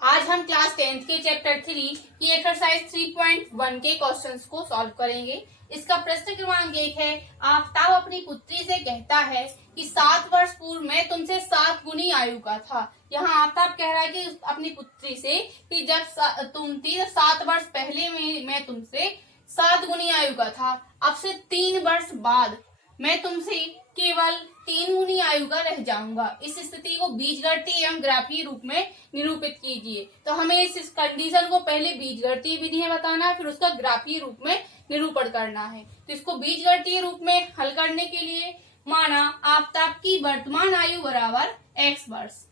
आज हम class 10th के चैप्टर 3 की एक्सरसाइज 3.1 के क्वेश्चंस को सॉल्व करेंगे। इसका प्रश्न क्रमांक 1 है, आफ्ताब अपनी पुत्री से कहता है कि 7 वर्ष पूर्व मैं तुमसे 7 गुनी आयु का था। यहाँ आफ्ताब कह रहा है कि अपनी पुत्री से कि जब तुम थी 7 वर्ष पहले मैं तुमसे 7 गुनी आयु का था। अब से 3 वर्ष बाद मैं तुमसे केवल 3 गुनी आयु का रह जाऊंगा। इस स्थिति को बीजगणितीय एवं ग्राफीय रूप में निरूपित कीजिए। तो हमें इस कंडीशन को पहले बीजगणितीय विधि में बताना है, फिर उसका ग्राफीय रूप में निरूपण करना है। तो इसको बीजगणितीय रूप में हल करने के लिए माना आफ्ताब की वर्तमान आयु बराबर x वर्ष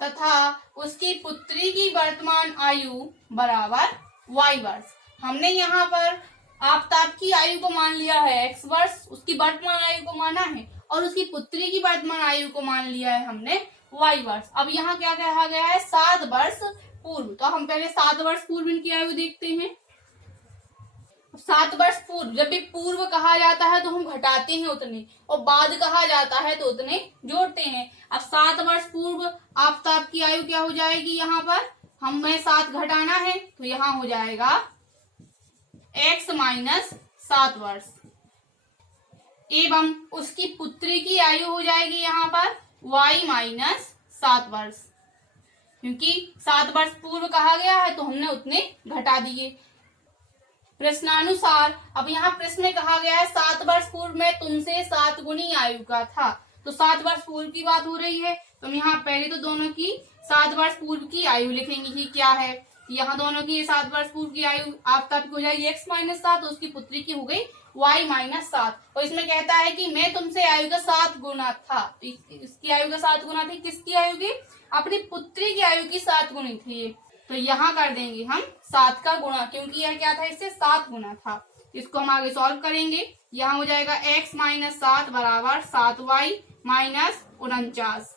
तथा उसकी पुत्री की वर्तमान आयु बराबर y वर्ष। हमने यहाँ पर आफ्ताब की आयु को मान लिया है x वर्ष, उसकी वर्तमान आयु को माना है, और उसकी पुत्री की वर्तमान आयु को मान लिया है हमने y वर्ष। अब यहाँ क्या कहा गया है, 7 वर्ष पूर्व। तो हम पहले 7 वर्ष पूर्व इनकी आयु देखते हैं। 7 वर्ष पूर्व, जब भी पूर्व कहा जाता है तो हम घटाते हैं उतने, और बाद कहा जाता है तो उतने जोड़ते हैं। अब 7 वर्ष पूर्व आफ्ताब की आयु क्या हो जाएगी, यहाँ पर हमें 7 घटाना है तो यहाँ हो जाएगा x माइनस 7 वर्ष, एवं उसकी पुत्री की आयु हो जाएगी यहाँ पर y माइनस 7 वर्ष। क्योंकि 7 वर्ष पूर्व कहा गया है तो हमने उतने घटा दिए। प्रश्नानुसार, अब यहाँ प्रश्न में कहा गया है 7 वर्ष पूर्व में तुमसे 7 गुनी आयु का था, तो 7 वर्ष पूर्व की बात हो रही है। तो हम यहाँ पहले तो दोनों की 7 वर्ष पूर्व की आयु लिखेंगे कि क्या है। यहाँ दोनों की 7 वर्ष पूर्व की आयु आफ्ताब की हो जाएगी x माइनस 7, तो उसकी पुत्री की हो गई y माइनस 7। और इसमें कहता है कि मैं तुमसे आयु का 7 गुना था, तो इसकी आयु का 7 गुना थी। किसकी आयु की, अपनी पुत्री की आयु की 7 गुनी थी। तो यहाँ कर देंगे हम 7 का गुणा, क्योंकि यह क्या था, इससे 7 गुना था। इसको हम आगे सॉल्व करेंगे। यहाँ हो जाएगा x माइनस 7 बराबर 7y माइनस 49।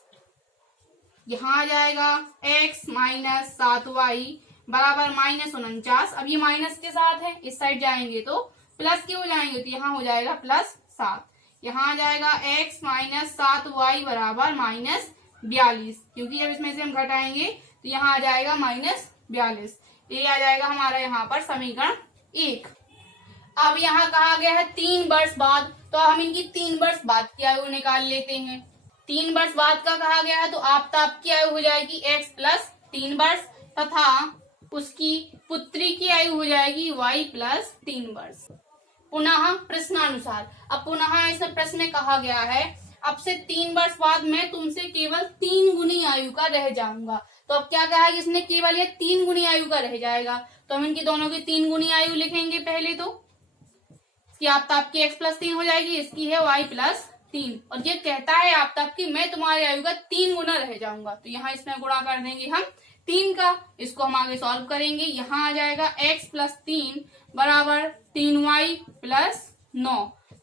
यहाँ आ जाएगा x माइनस 7y बराबर माइनस 49। अब ये माइनस के साथ है, इस साइड जाएंगे तो प्लस के हो जाएंगे, तो यहाँ हो जाएगा प्लस 7। यहाँ आ जाएगा x माइनस 7y बराबर माइनस 42, क्योंकि जब इसमें से हम घटाएंगे तो यहाँ आ जाएगा माइनस 42। ये आ जाएगा हमारा यहाँ पर समीकरण 1। अब यहाँ कहा गया है 3 वर्ष बाद, तो हम इनकी 3 वर्ष बाद की आयु निकाल लेते हैं। 3 वर्ष बाद का कहा गया है तो आफ्ताब की आयु हो जाएगी x प्लस 3 वर्ष तथा उसकी पुत्री की आयु हो जाएगी y प्लस 3 वर्ष। पुनः प्रश्नानुसार, अब पुनः इस प्रश्न में कहा गया है अब से 3 वर्ष बाद मैं तुमसे केवल 3 गुनी आयु का रह जाऊंगा। तो अब क्या कहा है, इसने केवल ये 3 गुनी आयु का रह जाएगा, तो हम इनकी दोनों की 3 गुनी आयु लिखेंगे। पहले तो इसकी आफ्ताब की x प्लस 3 हो जाएगी, इसकी है y प्लस 3, और ये कहता है आफ्ताब की मैं तुम्हारी आयु का 3 गुना रह जाऊंगा। तो यहाँ इसमें गुणा कर देंगे हम 3 का। इसको हम आगे सॉल्व करेंगे। यहाँ आ जाएगा x प्लस 3 बराबर 3y प्लस 9।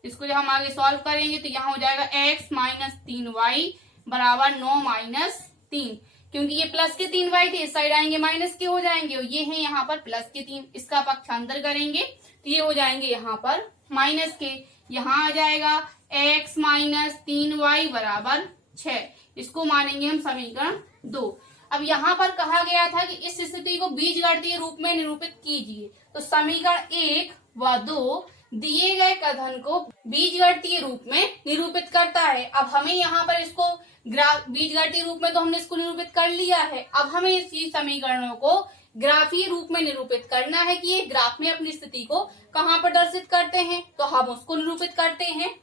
इसको जब हम आगे सॉल्व करेंगे तो यहाँ हो जाएगा x माइनस 3y बराबर 9 माइनस 3, क्योंकि ये प्लस के 3y थे, इस साइड आएंगे माइनस के हो जाएंगे, और ये है यहाँ पर प्लस के 3। इसका पक्षांतर करेंगे तो ये हो जाएंगे यहाँ पर माइनस के। यहाँ आ जाएगा x माइनस 3y बराबर 6। इसको मानेंगे हम समीकरण 2। अब यहाँ पर कहा गया था कि इस स्थिति को बीजगणितीय रूप में निरूपित कीजिए। तो समीकरण 1 व 2 दिए गए कथन को बीजगणितीय रूप में निरूपित करता है। अब हमें यहाँ पर इसको बीजगणितीय रूप में तो हमने इसको निरूपित कर लिया है। अब हमें इसी समीकरणों को ग्राफीय रूप में निरूपित करना है कि ये ग्राफ में अपनी स्थिति को कहाँ प्रदर्शित करते हैं, तो हम उसको निरूपित करते हैं।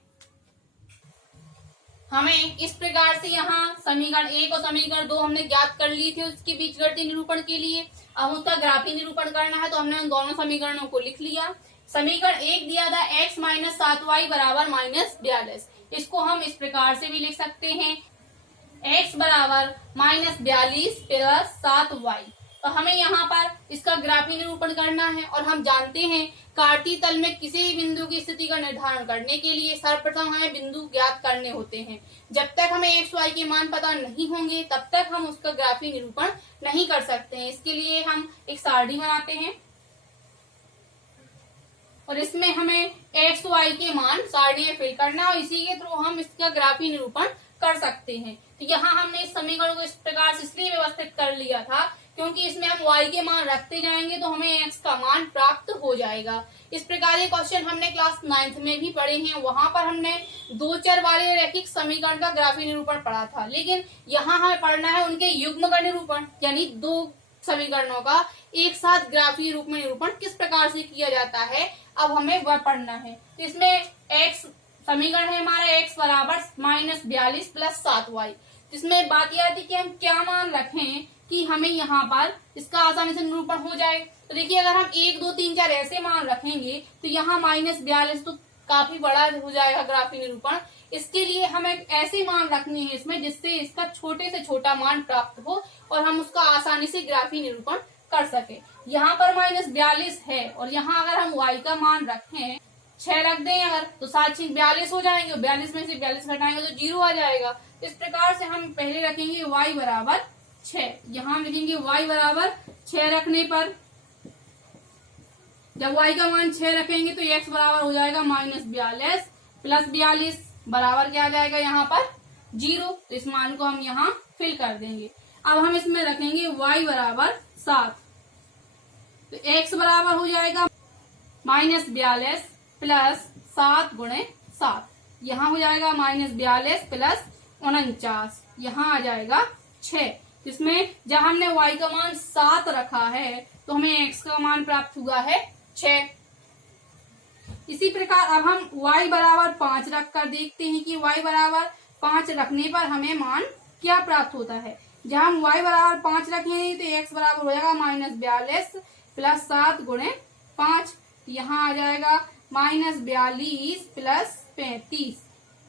हमें इस प्रकार से यहाँ समीकरण 1 और समीकरण 2 हमने ज्ञात कर ली थी उसकी बीजगणितीय निरूपण के लिए। अब उसका ग्राफीय निरूपण करना है, तो हमने उन दोनों समीकरणों को लिख लिया। समीकरण 1 दिया था x माइनस 7y बराबर माइनस 42। इसको हम इस प्रकार से भी लिख सकते हैं, x बराबर माइनस 42 प्लस 7y। तो हमें यहाँ पर इसका ग्राफीय निरूपण करना है, और हम जानते हैं कार्तीय तल में किसी भी बिंदु की स्थिति का निर्धारण करने के लिए सर्वप्रथम हमें बिंदु ज्ञात करने होते हैं। जब तक हमें x y के मान पता नहीं होंगे तब तक हम उसका ग्राफीय निरूपण नहीं कर सकते हैं। इसके लिए हम एक सारणी बनाते हैं, और इसमें हमें x y के मान सारणी में फिल करना, और इसी के थ्रू हम इसका ग्राफीय निरूपण कर सकते हैं। तो यहाँ हमने इस समीकरण को इस प्रकार से इसलिए व्यवस्थित कर लिया था क्योंकि इसमें हम y के मान रखते जाएंगे तो हमें x का मान प्राप्त हो जाएगा। इस प्रकार के क्वेश्चन हमने क्लास 9th में भी पढ़े हैं। वहां पर हमने दो चर वाले रैखिक समीकरण का ग्राफीय निरूपण पढ़ा था, लेकिन यहाँ हमें पढ़ना है उनके युग्म का निरूपण, यानी दो समीकरणों का एक साथ ग्राफीय रूप में निरूपण किस प्रकार से किया जाता है, अब हमें वह पढ़ना है। तो इसमें x समीकरण है हमारा x बराबर -42 प्लस 7y। इसमें बात यह आती है कि हम क्या मान रखें कि हमें यहाँ पर इसका आसानी से निरूपण हो जाए। तो देखिए, अगर हम 1 2 3 4 ऐसे मान रखेंगे तो यहाँ -42 तो काफी बड़ा हो जाएगा ग्राफीय निरूपण। इसके लिए हमें ऐसे मान रखने हैं इसमें जिससे इसका छोटे से छोटा मान प्राप्त हो और हम उसका आसानी से ग्राफीय निरूपण कर सके। यहाँ पर -42 है और यहाँ अगर हम y का मान रखें 6 रख दें अगर, तो 7 6 42 हो जाएंगे, 42 में से 42 घटाएंगे तो 0 आ जाएगा। इस प्रकार से हम पहले रखेंगे y बराबर 6, यहाँ हम लिखेंगे y बराबर 6 रखने पर जब y का मान 6 रखेंगे तो x बराबर हो जाएगा -42 प्लस 42 बराबर क्या आ जाएगा यहाँ पर 0। तो इस मान को हम यहाँ फिल कर देंगे। अब हम इसमें रखेंगे y बराबर 7, तो x बराबर हो जाएगा -42 प्लस 7 गुणे 7, यहाँ हो जाएगा -42 प्लस 49, यहाँ आ जाएगा 6। इसमें जब हमने y का मान 7 रखा है तो हमें x का मान प्राप्त हुआ है 6। इसी प्रकार अब हम y बराबर 5 रख कर देखते हैं कि y बराबर 5 रखने पर हमें मान क्या प्राप्त होता है। जब हम y बराबर 5 रखेंगे तो x बराबर हो जाएगा -42 प्लस 7 गुणे 5, यहाँ आ जाएगा -42 प्लस 35,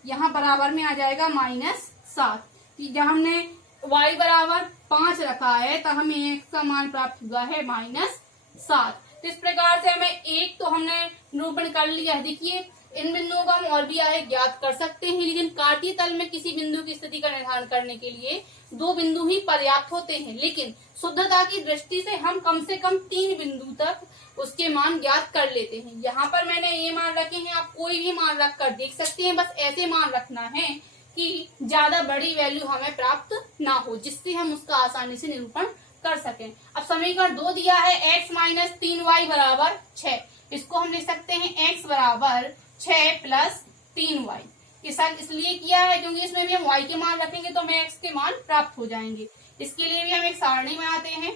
यहाँ बराबर में आ जाएगा -7। जब हमने y बराबर 5 रखा है तो हमें x का मान प्राप्त हुआ है -7। तो इस प्रकार से हमें एक तो हमने निरूपण कर लिया है। देखिए, इन बिंदुओं का हम और भी आगे ज्ञात कर सकते हैं, लेकिन कार्तीय तल में किसी बिंदु की स्थिति का निर्धारण करने के लिए 2 बिंदु ही पर्याप्त होते हैं, लेकिन शुद्धता की दृष्टि से हम कम से कम 3 बिंदु तक उसके मान ज्ञात कर लेते हैं। यहाँ पर मैंने ये मान रखे हैं, आप कोई भी मान रख कर देख सकते हैं, बस ऐसे मान रखना है कि ज्यादा बड़ी वैल्यू हमें प्राप्त ना हो, जिससे हम उसका आसानी से निरूपण कर सकें। अब समीकरण 2 दिया है x - 3y बराबर 6, इसको हम लिख सकते हैं x बराबर 6 प्लस 3y। ऐसा इसलिए किया है क्योंकि इसमें भी हम y के मान रखेंगे तो हमें x के मान प्राप्त हो जाएंगे। इसके लिए भी हम एक सारणी बनाते हैं।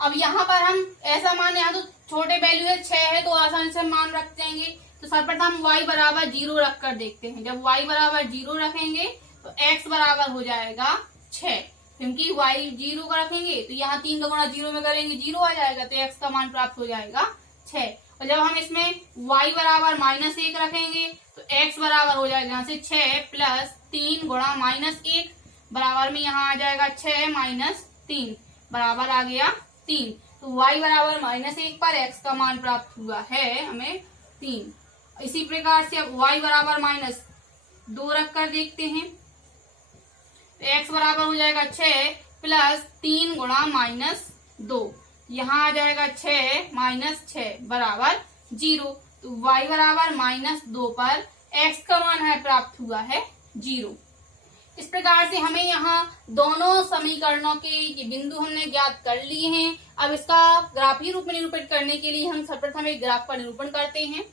अब यहाँ पर हम ऐसा मान, यहाँ तो छोटे वैल्यू है 6 है तो आसानी से हम मान रख देंगे। तो सर्वप्रथम y बराबर 0 रख कर देखते हैं। जब y बराबर 0 रखेंगे तो x बराबर हो जाएगा 6, क्योंकि y 0 का रखेंगे तो यहाँ 3 का गुणा 0 में करेंगे 0 आ जाएगा, तो x का मान प्राप्त हो जाएगा 6। और जब हम इसमें y बराबर -1 रखेंगे तो x बराबर हो जाएगा यहाँ से 6 प्लस 3 गुणा -1 बराबर में यहाँ आ जाएगा 6 - 3 बराबर आ गया 3। तो y बराबर -1 पर x का मान प्राप्त हुआ है हमें 3। इसी प्रकार से अब y बराबर -2 रख कर देखते हैं तो x बराबर हो जाएगा 6 प्लस 3 गुणा -2, यहाँ आ जाएगा 6 - 6 बराबर 0। तो y बराबर -2 पर x का मान है प्राप्त हुआ है 0। इस प्रकार से हमें यहाँ दोनों समीकरणों के ये बिंदु हमने ज्ञात कर लिए हैं। अब इसका ग्राफीय रूप में निरूपित करने के लिए हम सर्वप्रथम एक ग्राफ का निरूपण करते हैं।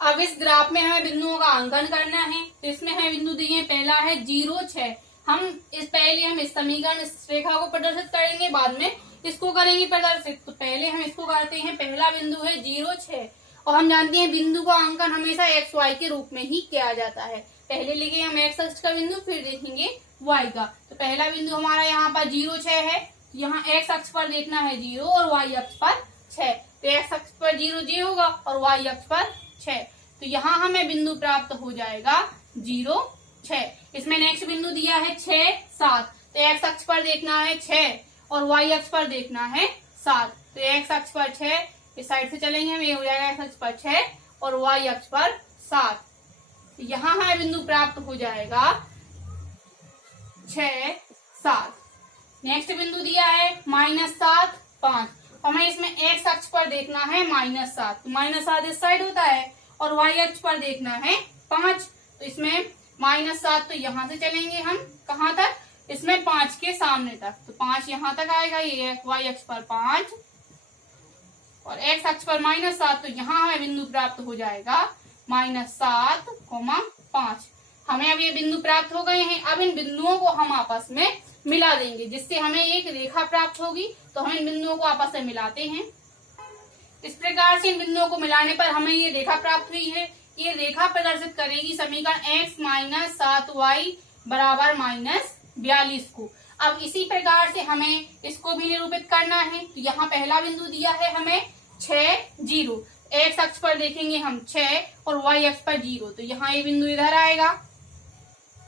अब इस ग्राफ में हमें बिंदुओं का अंकन करना है। तो इसमें हमें बिंदु दिए हैं, पहला है 0 6। पहले हम इस समीकरण इस रेखा को प्रदर्शित करेंगे, बाद में इसको करेंगे प्रदर्शित। तो पहले हम इसको करते हैं। पहला बिंदु है 0 6 और हम जानते हैं बिंदु का अंकन हमेशा XY के रूप में ही किया जाता है। पहले लिखे हम x अक्ष का बिंदु, फिर देखेंगे y का। तो पहला बिंदु हमारा यहाँ पर 0 6 है, यहाँ x अक्ष पर देखना है 0 और y अक्ष पर 6। तो x अक्ष पर 0 j होगा और y अक्ष पर 6। तो यहाँ हमें बिंदु प्राप्त हो जाएगा 0 6। इसमें नेक्स्ट बिंदु दिया है 6 7। तो x अक्ष पर देखना है 6 और y अक्ष पर देखना है 7। तो x अक्ष पर 6, इस साइड से चलेंगे हम, ये हो जाएगा x अक्ष पर 6 और y अक्ष पर 7। तो यहाँ हमें बिंदु प्राप्त हो जाएगा 6 7। नेक्स्ट बिंदु दिया है -7 5। हमें इसमें x अक्ष पर देखना है -7, तो -7 इस साइड होता है और y अक्ष पर देखना है 5। तो इसमें -7 तो यहाँ से चलेंगे हम कहाँ तक, इसमें 5 के सामने तक, तो 5 यहाँ तक आएगा, ये y अक्ष पर 5 और x अक्ष पर -7, तो यहाँ हमें बिंदु प्राप्त हो जाएगा -7, 5। हमें अब ये बिंदु प्राप्त हो गए हैं। अब इन बिंदुओं को हम आपस में मिला देंगे, जिससे हमें एक रेखा प्राप्त होगी। तो हम इन बिंदुओं को आपस में मिलाते हैं। इस प्रकार से इन बिंदुओं को मिलाने पर हमें ये रेखा प्राप्त हुई है। ये रेखा प्रदर्शित करेगी समीकरण x - 7y बराबर -42 को। अब इसी प्रकार से हमें इसको भी निरूपित करना है। तो यहाँ पहला बिंदु दिया है हमें 6, 0। x अक्ष पर देखेंगे हम 6 और y अक्ष पर 0, तो यहाँ ये बिंदु इधर आएगा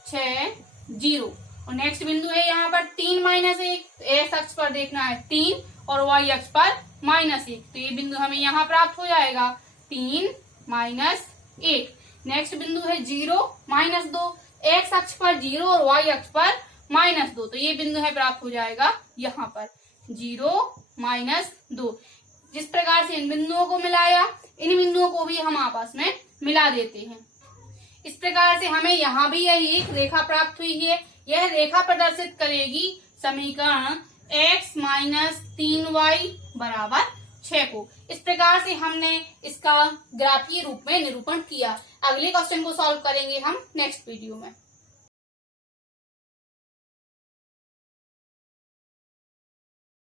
6, 0। और नेक्स्ट बिंदु है यहाँ पर 3 - 1, तो x अक्ष पर देखना है 3 और y अक्ष पर -1, तो ये बिंदु हमें यहाँ प्राप्त हो जाएगा 3 - 1। नेक्स्ट बिंदु है 0 - 2, x अक्ष पर 0 और y अक्ष पर -2, तो ये बिंदु है प्राप्त हो जाएगा यहाँ पर 0 - 2। जिस प्रकार से इन बिंदुओं को मिलाया, इन बिंदुओं को भी हम आपस में मिला देते हैं। इस प्रकार से हमें यहाँ भी यही एक रेखा प्राप्त हुई है। यह रेखा प्रदर्शित करेगी समीकरण x - 3y बराबर 6 को। इस प्रकार से हमने इसका ग्राफीय रूप में निरूपण किया। अगले क्वेश्चन को सॉल्व करेंगे हम नेक्स्ट वीडियो में।